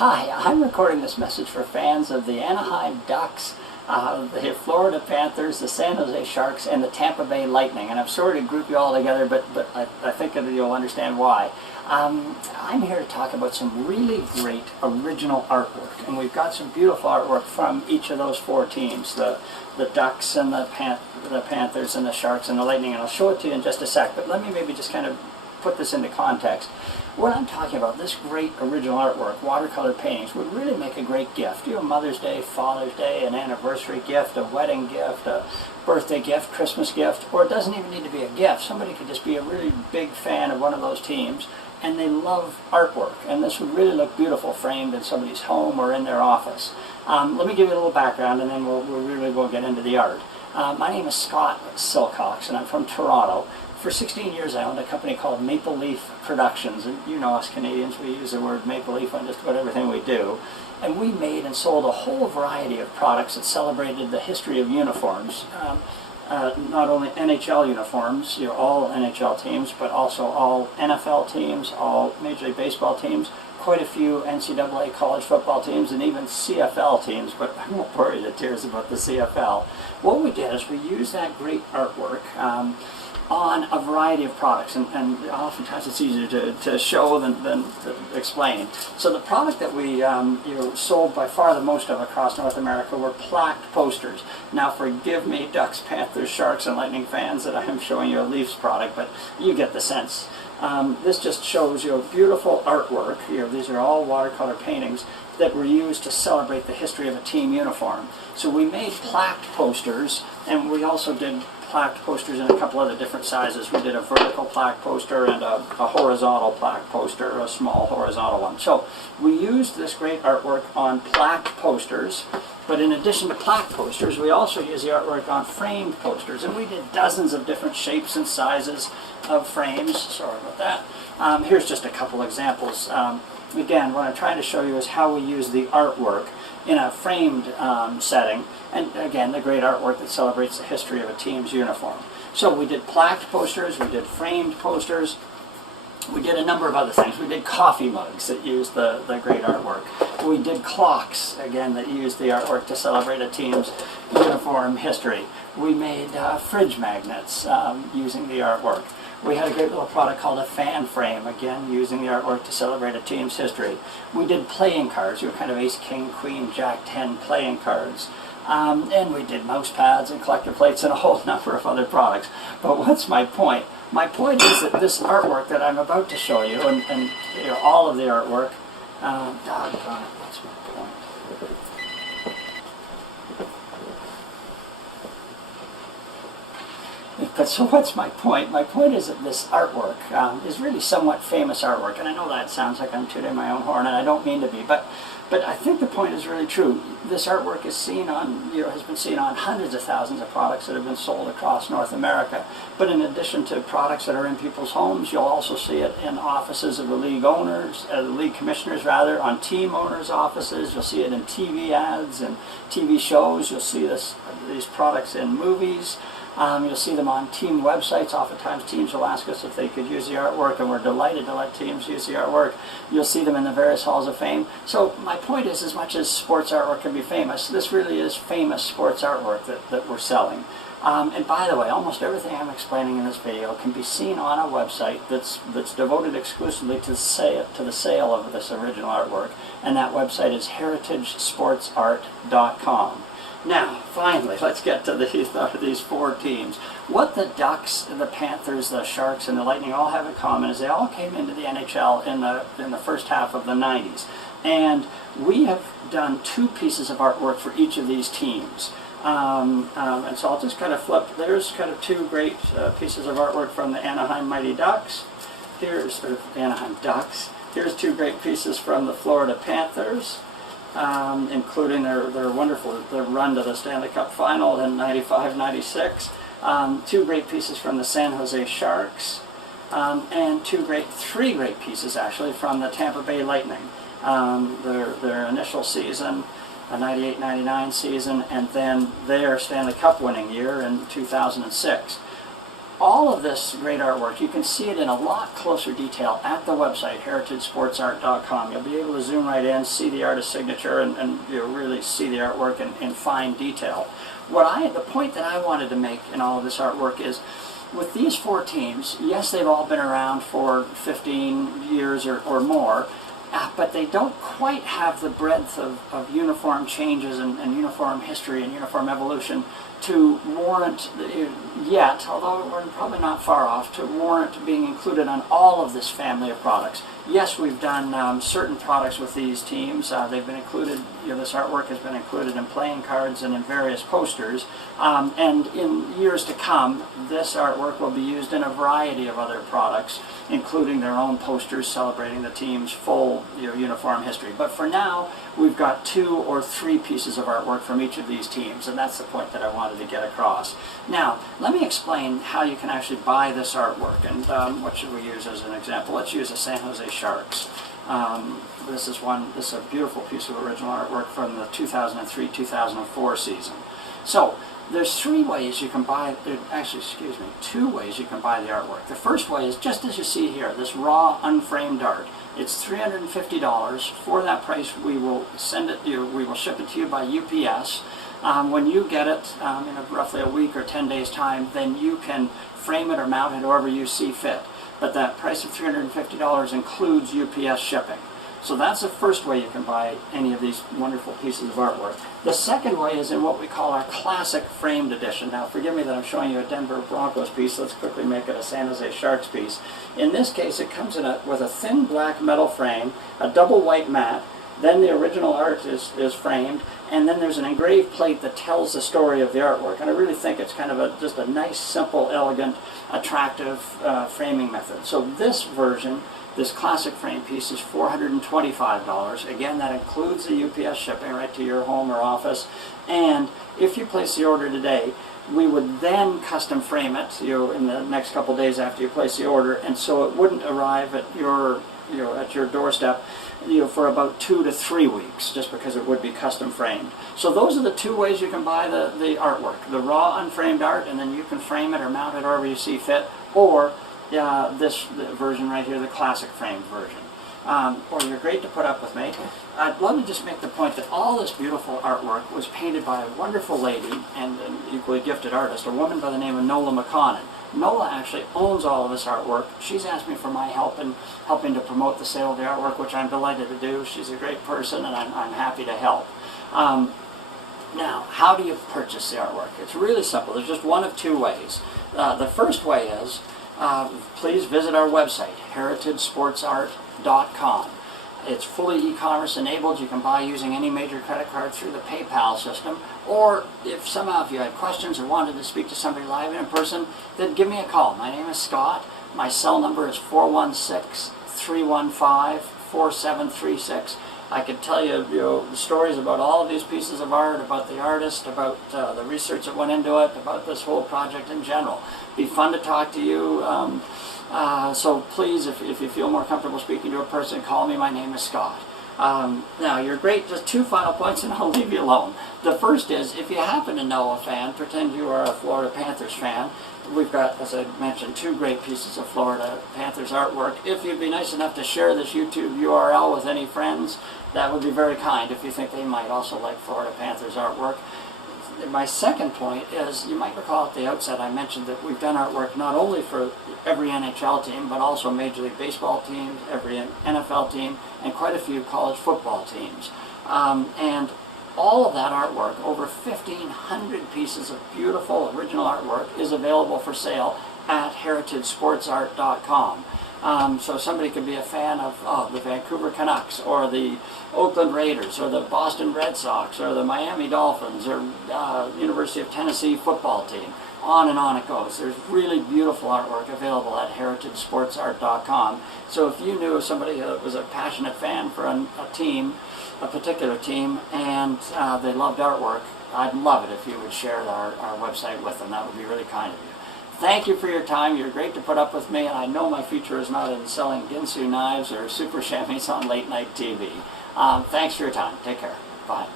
Hi, I'm recording this message for fans of the Anaheim Ducks, the Florida Panthers, the San Jose Sharks, and the Tampa Bay Lightning. And I'm sorry to group you all together, but I think that you'll understand why. I'm here to talk about some really great original artwork, and we've got some beautiful artwork from each of those four teams, the Ducks and the Panthers and the Sharks and the Lightning, and I'll show it to you in just a sec, but let me maybe just kind of put this into context. What I'm talking about, this great original artwork, watercolor paintings, would really make a great gift. You know, Mother's Day, Father's Day, an anniversary gift, a wedding gift, a birthday gift, Christmas gift, or it doesn't even need to be a gift. Somebody could just be a really big fan of one of those teams, and they love artwork, and this would really look beautiful framed in somebody's home or in their office. Let me give you a little background, and then we'll really get into the art. My name is Scott Silcox, and I'm from Toronto. For 16 years I owned a company called Maple Leaf Productions, and you know us Canadians, we use the word maple leaf on just about everything we do. And we made and sold a whole variety of products that celebrated the history of uniforms. Not only NHL uniforms, you know, all NHL teams, but also all NFL teams, all Major League Baseball teams, quite a few NCAA college football teams, and even CFL teams, but I won't bore you to tears about the CFL. What we did is we used that great artwork on a variety of products, and oftentimes it's easier to show than to explain. So the product that we sold by far the most of across North America were plaqued posters. Now forgive me, Ducks, Panthers, Sharks, and Lightning fans, that I am showing you a Leafs product, but you get the sense. This just shows you beautiful artwork. These are all watercolor paintings that were used to celebrate the history of a team uniform. So we made plaqued posters, and we also did plaqued posters in a couple other different sizes. We did a vertical plaque poster and a horizontal plaque poster, a small horizontal one. So we used this great artwork on plaqued posters, but in addition to plaque posters, we also used the artwork on framed posters, and we did dozens of different shapes and sizes of frames. Sorry about that. Here's just a couple examples. Again, what I'm trying to show you is how we use the artwork in a framed setting, and again, the great artwork that celebrates the history of a team's uniform. So we did plaqued posters, we did framed posters, we did a number of other things. We did coffee mugs that used the great artwork. We did clocks, again, that used the artwork to celebrate a team's uniform history. We made fridge magnets using the artwork. We had a great little product called a fan frame, again, using the artwork to celebrate a team's history. We did playing cards, kind of ace, king, queen, jack, 10 playing cards. And we did mouse pads and collector plates and a whole number of other products. But what's my point? My point is that this artwork that I'm about to show you, and all of the artwork, doggone it, what's my point? But so what's my point? My point is that this artwork is really somewhat famous artwork, and I know that sounds like I'm tooting my own horn, and I don't mean to be, but I think the point is really true. This artwork is seen on, has been seen on hundreds of thousands of products that have been sold across North America. But in addition to products that are in people's homes, you'll also see it in offices of the league owners, the league commissioners rather, on team owners' offices. You'll see it in TV ads and TV shows. You'll see these products in movies. You'll see them on team websites. Oftentimes teams will ask us if they could use the artwork, and we're delighted to let teams use the artwork. You'll see them in the various halls of fame. So my point is, as much as sports artwork can be famous, this really is famous sports artwork that we're selling. And by the way, almost everything I'm explaining in this video can be seen on a website that's devoted exclusively to the sale of this original artwork, and that website is heritagesportsart.com. Now, finally, let's get to these four teams. What the Ducks, the Panthers, the Sharks, and the Lightning all have in common is they all came into the NHL in the first half of the 90s. And we have done two pieces of artwork for each of these teams. And so I'll just kind of flip. There's kind of two great pieces of artwork from the Anaheim Mighty Ducks. Here's the Anaheim Ducks. Here's two great pieces from the Florida Panthers. Including their wonderful run to the Stanley Cup Final in '95-96. Two great pieces from the San Jose Sharks, and three great pieces actually from the Tampa Bay Lightning. Their initial season, a '98-'99 season, and then their Stanley Cup winning year in 2006. all of this great artwork, you can see it in a lot closer detail at the website, heritagesportsart.com. You'll be able to zoom right in, see the artist's signature, and you'll really see the artwork in fine detail. The point that I wanted to make in all of this artwork is, with these 4 teams, yes, they've all been around for 15 years or more, but they don't quite have the breadth of uniform changes and uniform history and uniform evolution to warrant yet, although we're probably not far off, to warrant being included on all of this family of products. Yes, we've done certain products with these teams. They've been included, this artwork has been included in playing cards and in various posters. And in years to come, this artwork will be used in a variety of other products, including their own posters celebrating the team's full uniform history. But for now, we've got 2 or 3 pieces of artwork from each of these teams, and that's the point that I wanted to get across. Now, let me explain how you can actually buy this artwork, and what should we use as an example? Let's use the San Jose Sharks. This is a beautiful piece of original artwork from the 2003-2004 season. So, there's 3 ways you can buy, actually, 2 ways you can buy the artwork. The first way is just as you see here, this raw, unframed art. It's $350. For that price, we will we will ship it to you by UPS. When you get it in roughly a week or 10 days' time, then you can frame it or mount it however you see fit. But that price of $350 includes UPS shipping. So that's the first way you can buy any of these wonderful pieces of artwork. The second way is in what we call our classic framed edition. Now, forgive me that I'm showing you a Denver Broncos piece. Let's quickly make it a San Jose Sharks piece. In this case, it comes with a thin black metal frame, a double white mat, then the original art is framed, and then there's an engraved plate that tells the story of the artwork. And I really think it's kind of just a nice, simple, elegant, attractive framing method. So this version, this classic frame piece, is $425. Again, that includes the UPS shipping right to your home or office. And if you place the order today, we would then custom frame it in the next couple days after you place the order, and so it wouldn't arrive at your doorstep for about 2 to 3 weeks, just because it would be custom framed. So those are the 2 ways you can buy the artwork: the raw unframed art, and then you can frame it or mount it however you see fit, or this version right here, the classic framed version. Or you're great to put up with me. I'd love to just make the point that all this beautiful artwork was painted by a wonderful lady and an equally gifted artist, a woman by the name of Nola McConnon. Nola actually owns all of this artwork. She's asked me for my help in helping to promote the sale of the artwork, which I'm delighted to do. She's a great person, and I'm happy to help. Now, how do you purchase the artwork? It's really simple. There's just one of 2 ways. The first way is, please visit our website, heritagesportsart.com. It's fully e-commerce enabled. You can buy using any major credit card through the PayPal system. Or if somehow if you had questions or wanted to speak to somebody live in person, then give me a call. My name is Scott. My cell number is 416-315-4736. I could tell you, stories about all of these pieces of art, about the artist, about the research that went into it, about this whole project in general. It'd be fun to talk to you. So please, if you feel more comfortable speaking to a person, call me. My name is Scott. Now, you're great. Just 2 final points and I'll leave you alone. The first is, if you happen to know a fan, pretend you are a Florida Panthers fan. We've got, as I mentioned, 2 great pieces of Florida Panthers artwork. If you'd be nice enough to share this YouTube URL with any friends, that would be very kind if you think they might also like Florida Panthers artwork. My second point is, you might recall at the outset I mentioned that we've done artwork not only for every NHL team, but also Major League Baseball teams, every NFL team, and quite a few college football teams. And all of that artwork, over 1,500 pieces of beautiful original artwork, is available for sale at heritagesportsart.com. So somebody could be a fan of the Vancouver Canucks, or the Oakland Raiders, or the Boston Red Sox, or the Miami Dolphins, or University of Tennessee football team. On and on it goes. There's really beautiful artwork available at heritagesportsart.com. So if you knew somebody that was a passionate fan for a team, a particular team, and they loved artwork, I'd love it if you would share our website with them. That would be really kind of you. Thank you for your time. You're great to put up with me, and I know my future is not in selling Ginsu knives or super chamois on late night TV. Thanks for your time. Take care. Bye.